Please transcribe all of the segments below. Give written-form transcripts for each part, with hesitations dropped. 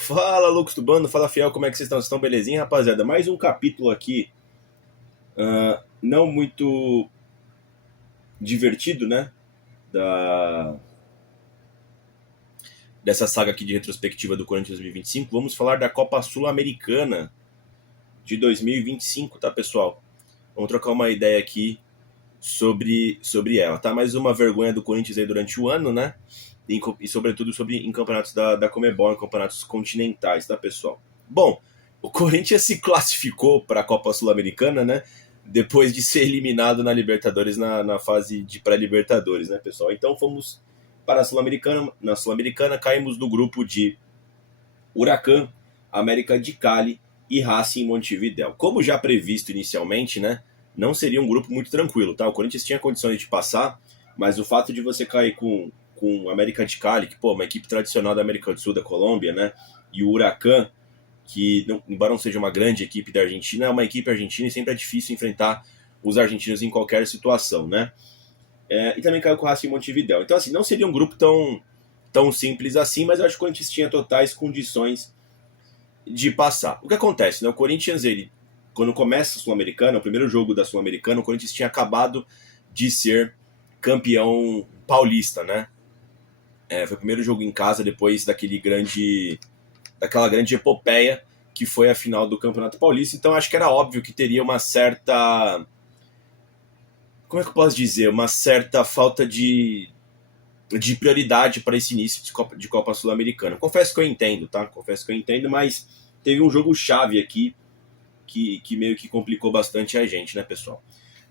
Fala, loucos do bando, fala fiel, como é que vocês estão? Vocês estão belezinha, rapaziada? Mais um capítulo aqui, não muito divertido, né? Da... Dessa saga aqui de retrospectiva do Corinthians 2025. Vamos falar da Copa Sul-Americana de 2025, tá, pessoal? Vamos trocar uma ideia aqui sobre ela, tá? Mais uma vergonha do Corinthians aí durante o ano, né? E sobretudo em campeonatos da Conmebol, em campeonatos continentais, tá, pessoal? Bom, o Corinthians se classificou para a Copa Sul-Americana, né? Depois de ser eliminado na Libertadores, na fase de pré-Libertadores, né, pessoal? Então fomos para a Sul-Americana. Na Sul-Americana caímos no grupo de Huracan, América de Cali e Racing Montevidéu. Como já previsto inicialmente, né? Não seria um grupo muito tranquilo, tá? O Corinthians tinha condições de passar, mas o fato de você cair com América de Cali, que, pô, uma equipe tradicional da América do Sul, da Colômbia, né? E o Huracan, que, embora não seja uma grande equipe da Argentina, é uma equipe argentina e sempre é difícil enfrentar os argentinos em qualquer situação, né? E também caiu com o Racing Montevidéu. Então, assim, não seria um grupo tão simples assim, mas eu acho que o Corinthians tinha totais condições de passar. O que acontece, né? O Corinthians, ele, quando começa a Sul-Americana, o primeiro jogo da Sul-Americana, o Corinthians tinha acabado de ser campeão paulista, né? Foi o primeiro jogo em casa depois daquela grande epopeia que foi a final do Campeonato Paulista. Então acho que era óbvio que teria uma certa, como é que eu posso dizer, uma certa falta de prioridade para esse início de Copa Sul-Americana. Confesso que eu entendo, tá? Confesso que eu entendo, mas teve um jogo chave aqui que meio que complicou bastante a gente, né, pessoal?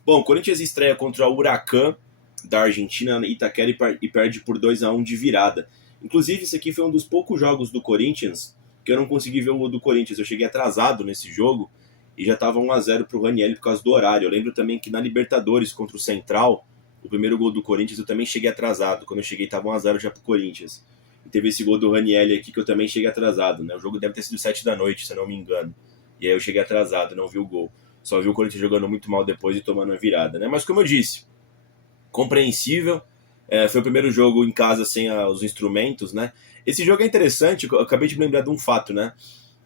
Bom, o Corinthians estreia contra o Huracan da Argentina, Itaquera, e perde por 2-1 de virada. Inclusive, esse aqui foi um dos poucos jogos do Corinthians que eu não consegui ver o do Corinthians. Eu cheguei atrasado nesse jogo e já estava 1-0 para o Ranieri por causa do horário. Eu lembro também que na Libertadores contra o Central, o primeiro gol do Corinthians, eu também cheguei atrasado. Quando eu cheguei, estava 1-0 já para o Corinthians. E teve esse gol do Ranieri aqui que eu também cheguei atrasado, né? O jogo deve ter sido 7 da noite, se eu não me engano. E aí eu cheguei atrasado, não vi o gol. Só vi o Corinthians jogando muito mal depois e tomando a virada, né? Mas como eu disse, compreensível. Foi o primeiro jogo em casa sem os instrumentos, né? Esse jogo é interessante, eu acabei de me lembrar de um fato, né?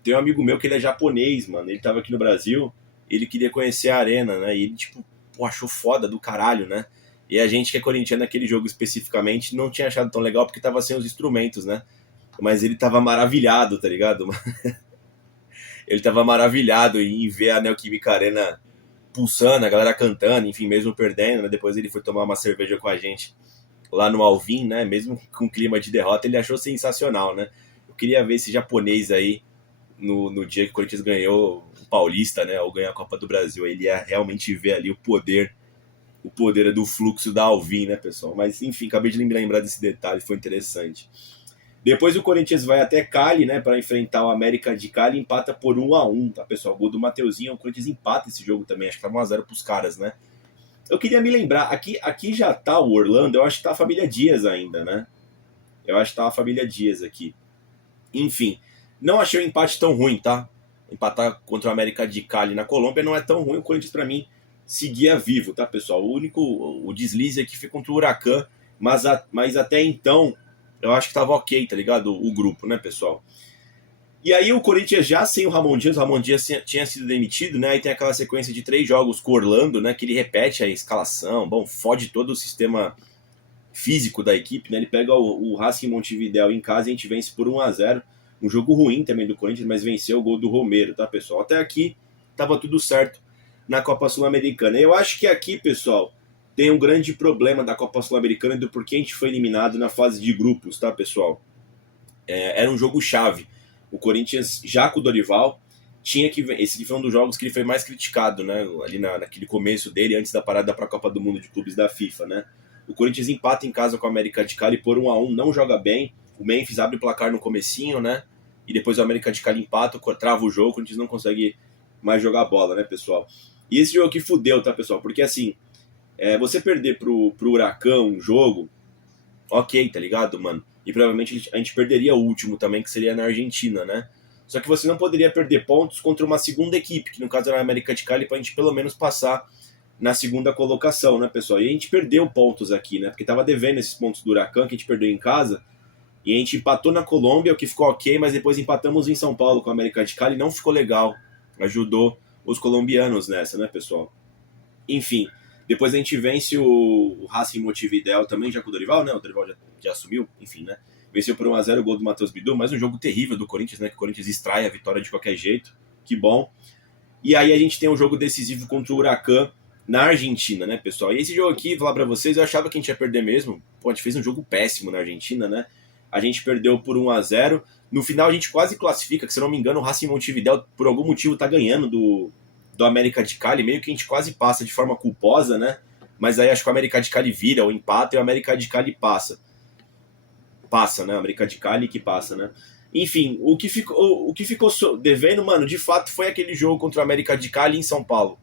Tem um amigo meu que ele é japonês, mano. Ele tava aqui no Brasil, ele queria conhecer a arena, né? E ele, tipo, pô, achou foda do caralho, né? E a gente que é corintiano naquele jogo especificamente não tinha achado tão legal porque tava sem os instrumentos, né? Mas ele tava maravilhado, tá ligado? Ele tava maravilhado em ver a Neoquímica Arena pulsando, a galera cantando, enfim, mesmo perdendo, né? Depois ele foi tomar uma cerveja com a gente lá no Alvin, né? Mesmo com clima de derrota, ele achou sensacional, né? Eu queria ver esse japonês aí no dia que o Corinthians ganhou o Paulista, né? Ou ganhou a Copa do Brasil. Ele ia realmente ver ali o poder do fluxo da Alvin, né, pessoal? Mas enfim, acabei de me lembrar desse detalhe, foi interessante. Depois o Corinthians vai até Cali, né, para enfrentar o América de Cali e empata por 1-1, tá, pessoal? O gol do Mateuzinho, o Corinthians empata esse jogo também, acho que tava 1-0 pros caras, né? Eu queria me lembrar, aqui já tá o Orlando, eu acho que tá a família Dias ainda, né? Eu acho que tá a família Dias aqui. Enfim, não achei o empate tão ruim, tá? Empatar contra o América de Cali na Colômbia não é tão ruim, o Corinthians pra mim seguia vivo, tá, pessoal? O deslize aqui foi contra o Huracan, mas até então eu acho que tava ok, tá ligado? O grupo, né, pessoal? E aí o Corinthians já sem o Ramon Dias tinha sido demitido, né? Aí tem aquela sequência de 3 jogos com o Orlando, né? Que ele repete a escalação, bom, fode todo o sistema físico da equipe, né? Ele pega o Racing Montevidéu em casa e a gente vence por 1-0. Um jogo ruim também do Corinthians, mas venceu o gol do Romero, tá, pessoal? Até aqui tava tudo certo na Copa Sul-Americana. Eu acho que aqui, pessoal, tem um grande problema da Copa Sul-Americana do porquê a gente foi eliminado na fase de grupos, tá, pessoal? Era um jogo chave. O Corinthians, já com o Dorival, tinha que. Esse foi um dos jogos que ele foi mais criticado, né? Ali naquele começo dele, antes da parada para a Copa do Mundo de Clubes da FIFA, né? O Corinthians empata em casa com a América de Cali por 1-1, não joga bem. O Memphis abre o placar no comecinho, né? E depois o América de Cali empata, trava o jogo, o Corinthians não consegue mais jogar bola, né, pessoal? E esse jogo aqui fudeu, tá, pessoal? Porque assim, você perder pro Huracão um jogo, ok, tá ligado, mano? E provavelmente a gente perderia o último também, que seria na Argentina, né? Só que você não poderia perder pontos contra uma segunda equipe, que no caso era a América de Cali, pra gente pelo menos passar na segunda colocação, né, pessoal? E a gente perdeu pontos aqui, né? Porque tava devendo esses pontos do Huracan, que a gente perdeu em casa, E a gente empatou na Colômbia, o que ficou ok, mas depois empatamos em São Paulo com a América de Cali e não ficou legal. Ajudou os colombianos nessa, né, pessoal? Enfim, depois a gente vence o Racing Montevidéu também, já com o Dorival, né? O Dorival já assumiu, enfim, né? Venceu por 1x0 o gol do Matheus Bidu, mais um jogo terrível do Corinthians, né? Que o Corinthians extrai a vitória de qualquer jeito. Que bom. E aí a gente tem um jogo decisivo contra o Huracan na Argentina, né, pessoal? E esse jogo aqui, vou falar pra vocês, eu achava que a gente ia perder mesmo. Pô, a gente fez um jogo péssimo na Argentina, né? A gente perdeu por 1x0. No final a gente quase classifica, que se eu não me engano o Racing Montevidéu por algum motivo tá ganhando do América de Cali, meio que a gente quase passa de forma culposa, né? Mas aí acho que o América de Cali vira, ou empata, e o América de Cali passa. Passa, né? O América de Cali que passa, né? Enfim, o que ficou devendo, mano, de fato foi aquele jogo contra o América de Cali em São Paulo.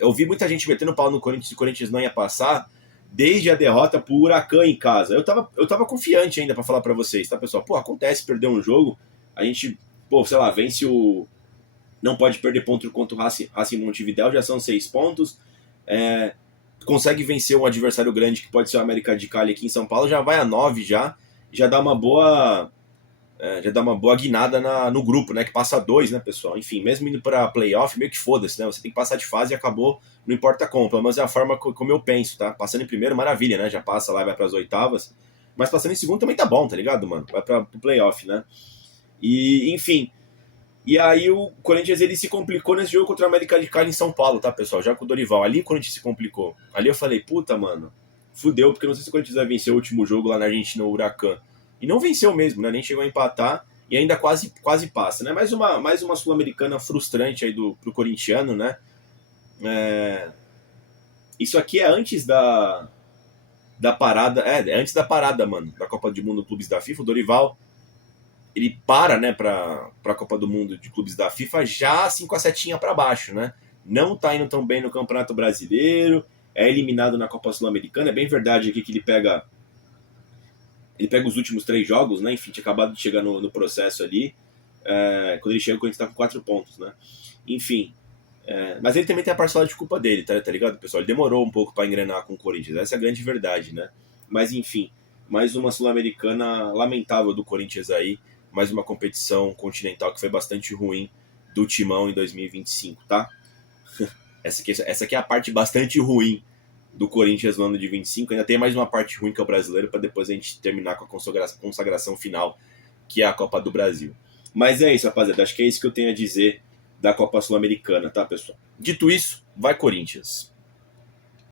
Eu vi muita gente metendo pau no Corinthians, se o Corinthians não ia passar, desde a derrota pro Huracan em casa. Eu tava confiante ainda pra falar pra vocês, tá, pessoal? Pô, acontece perder um jogo, a gente, pô, sei lá, vence o... Não pode perder ponto contra o Racing Montevidéu, já são 6 pontos. É, consegue vencer um adversário grande, que pode ser o América de Cali aqui em São Paulo, já vai a 9 já dá uma boa... já dá uma boa guinada no grupo, né? Que passa a 2, né, pessoal? Enfim, mesmo indo pra playoff, meio que foda-se, né? Você tem que passar de fase e acabou, não importa como. Pelo menos é a forma como eu penso, tá? Passando em primeiro, maravilha, né? Já passa lá e vai pras oitavas. Mas passando em segundo também tá bom, tá ligado, mano? Vai pro playoff, né? E, enfim. E aí o Corinthians ele se complicou nesse jogo contra o América de Cali em São Paulo, tá, pessoal? Já com o Dorival. Ali o Corinthians se complicou. Ali eu falei, puta, mano, fudeu, porque eu não sei se o Corinthians vai vencer o último jogo lá na Argentina, o Huracan. E não venceu mesmo, né? Nem chegou a empatar e ainda quase passa, né? Mais uma Sul-Americana frustrante aí pro corintiano, né? Isso aqui é antes da parada. É antes da parada, mano, da Copa do Mundo Clubes da FIFA. O Dorival ele para, né, pra Copa do Mundo de Clubes da FIFA já assim com a setinha para baixo, né? Não tá indo tão bem no Campeonato Brasileiro, é eliminado na Copa Sul-Americana. É bem verdade aqui que ele pega os últimos 3 jogos, né? Enfim, tinha acabado de chegar no processo ali. Quando ele chega, o Corinthians tá com 4 pontos, né? Enfim. Mas ele também tem a parcela de culpa dele, tá ligado, pessoal? Ele demorou um pouco para engrenar com o Corinthians, essa é a grande verdade, né? Mas enfim, mais uma Sul-Americana lamentável do Corinthians aí, mais uma competição continental que foi bastante ruim do Timão em 2025, tá? Essa aqui é a parte bastante ruim do Corinthians no ano de 25. Ainda tem mais uma parte ruim que é o brasileiro, para depois a gente terminar com a consagração final, que é a Copa do Brasil. Mas é isso, rapaziada. Acho que é isso que eu tenho a dizer da Copa Sul-Americana, tá, pessoal? Dito isso, vai Corinthians!